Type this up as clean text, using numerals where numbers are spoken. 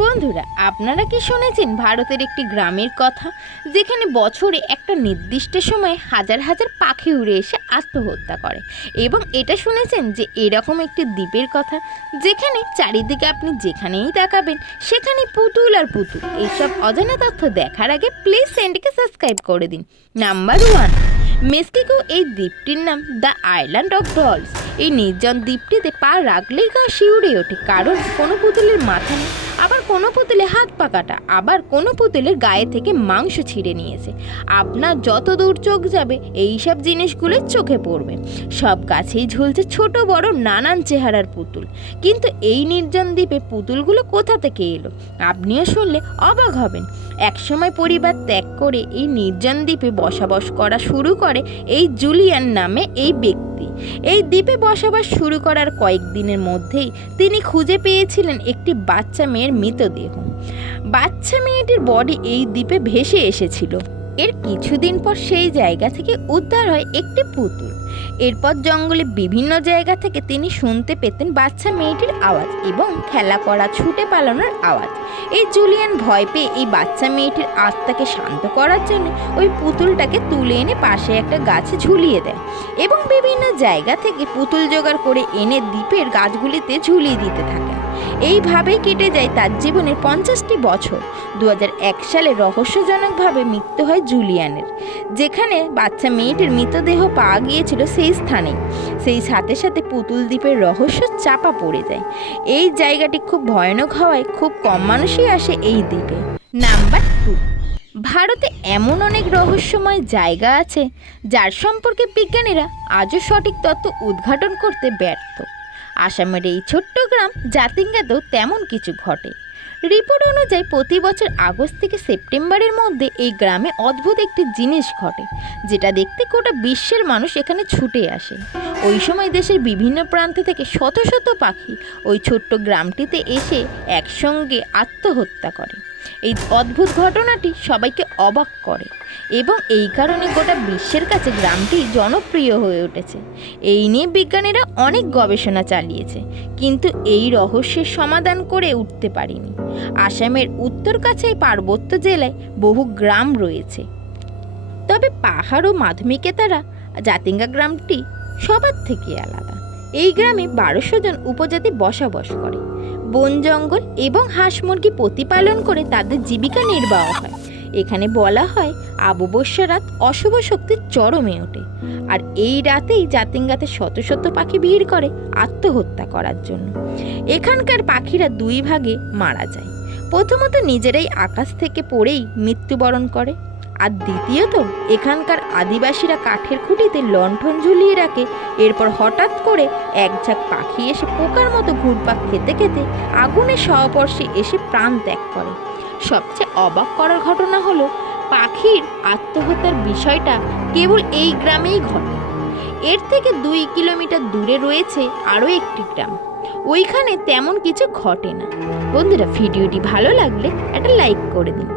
বন্ধুরা, আপনারা কি শুনেছেন ভারতের একটি গ্রামের কথা, যেখানে বছরে একটা নির্দিষ্ট সময়ে হাজার হাজার পাখি উড়ে এসে আত্মহত্যা করে? এবং এটা শুনেছেন যে এরকম একটি দ্বীপের কথা, যেখানে চারিদিকে আপনি যেখানেই তাকাবেন সেখানে পুতুল আর পুতুল। এইসব অজানা তথ্য দেখার আগে প্লিজ চ্যানেলটিকে সাবস্ক্রাইব করে দিন। Number 1, Mexico. এই দ্বীপটির নাম দ্য আইল্যান্ড অফ ডলস। এই নির্জন দ্বীপটিতে পা রাখলেই গা শিউরে ওঠে, কারণ কোনো পুতুলের মাথা নেই, আবার কোনো পুতুলে হাত পা কাটা, আবার কোনো পুতুলের গায়ে থেকে মাংস ছিঁড়ে নিয়েছে। আপনার যত দূর চোখ যাবে এইসব জিনিসগুলো চোখে পড়বে। সব গাছেই ঝুলছে ছোট বড় নানান চেহারার পুতুল। কিন্তু এই নির্জন দ্বীপে পুতুলগুলো কোথা থেকে এলো? আপনিও শুনলে অবাক হবেন। একসময় পরিবার ত্যাগ করে এই নির্জন দ্বীপে বসবাস করা শুরু করে এই জুলিয়ান নামে এই ব্যক্তি। এই দ্বীপে বসবাস শুরু করার কয়েকদিনের মধ্যেই তিনি খুঁজে পেয়েছিলেন একটি বাচ্চা মেয়ের মৃতদেহ। বাচ্চা মেয়েটির বডি এই দ্বীপে ভেসে এসেছিল। এর কিছুদিন পর সেই জায়গা থেকে উদ্ধার হয় একটি পুতুল। এরপর জঙ্গলে বিভিন্ন জায়গা থেকে তিনি শুনতে পেতেন বাচ্চা মেয়েটির আওয়াজ এবং খেলা করা, ছুটে পালানোর আওয়াজ। এই জুলিয়ান ভয় পেয়ে এই বাচ্চা মেয়েটির আত্মাকে শান্ত করার জন্য ওই পুতুলটাকে তুলে এনে পাশে একটা গাছে ঝুলিয়ে দেয় এবং বিভিন্ন জায়গা থেকে পুতুল জোগাড় করে এনে দ্বীপের গাছগুলিতে ঝুলিয়ে দিতে থাকেন। এইভাবেই কেটে যায় তার জীবনের 50টি বছর। 2001 সালে রহস্যজনকভাবে মৃত্যু হয় জুলিয়ানের। যেখানে বাচ্চা মেয়েটির মৃতদেহ পাওয়া গিয়েছিল সেই স্থানেই, সেই সাথে সাথে পুতুল দ্বীপের রহস্য চাপা পড়ে যায়। এই জায়গাটি খুব ভয়ানক হওয়ায় খুব কম মানুষই আসে এই দ্বীপে। নাম্বার 2, ভারতে এমন অনেক রহস্যময় জায়গা আছে যার সম্পর্কে বিজ্ঞানীরা আজও সঠিক তথ্য উদ্ঘাটন করতে ব্যর্থ। আসামের এই ছোট্ট গ্রাম জাতিঙ্গাতেও তেমন কিছু ঘটে। রিপোর্ট অনুযায়ী প্রতি বছর আগস্ট থেকে সেপ্টেম্বরের মধ্যে এই গ্রামে অদ্ভুত একটি জিনিস ঘটে, যেটা দেখতে গোটা বিশ্বের মানুষ এখানে ছুটে আসে। ওই সময় দেশের বিভিন্ন প্রান্ত থেকে শত শত পাখি ওই ছোট্ট গ্রামটিতে এসে একসঙ্গে আত্মহত্যা করে। এই অদ্ভুত ঘটনাটি সবাইকে অবাক করে এবং এই কারণে গোটা বিশ্বের কাছে গ্রামটি জনপ্রিয় হয়ে উঠেছে। এই নিয়ে বিজ্ঞানীরা অনেক গবেষণা চালিয়েছে, কিন্তু এই রহস্যের সমাধান করে উঠতে পারেনি। আসামের উত্তর কাছেই পার্বত্য জেলায় বহু গ্রাম রয়েছে, তবে পাহাড় ও মাধ্যমিকেতারা জাতিঙ্গা গ্রামটি সবার থেকে আলাদা। এই গ্রামে 1200 জন উপজাতি বসবাস করে। বন জঙ্গল এবং হাঁস মুরগি প্রতিপালন করে তাদের জীবিকা নির্বাহ হয়। এখানে বলা হয় অমাবস্যা রাত অশুভ শক্তির চরমে ওঠে, আর এই রাতেই জাতিঙ্গাতে শত শত পাখি ভিড় করে আত্মহত্যা করার জন্য। এখানকার পাখিরা 2 ভাগে মারা যায়। প্রথমত নিজেরাই আকাশ থেকে পড়েই মৃত্যুবরণ করে, আর দ্বিতীয়ত এখানকার আদিবাসীরা কাঠের খুঁটিতে লণ্ঠন ঝুলিয়ে রাখে। এরপর হঠাৎ করে এক ঝাঁক পাখি এসে পোকার মতো ঘুরপাক খেতে খেতে আগুনের সংস্পর্শে এসে প্রাণ ত্যাগ করে। সবচেয়ে অবাক করার ঘটনা হলো পাখির আত্মহত্যার বিষয়টা কেবল এই গ্রামেই ঘটে। এর থেকে 2 কিলোমিটার দূরে রয়েছে আরও একটি গ্রাম, ওইখানে তেমন কিছু ঘটে না। বন্ধুরা, ভিডিওটি ভালো লাগলে একটা লাইক করে দিন।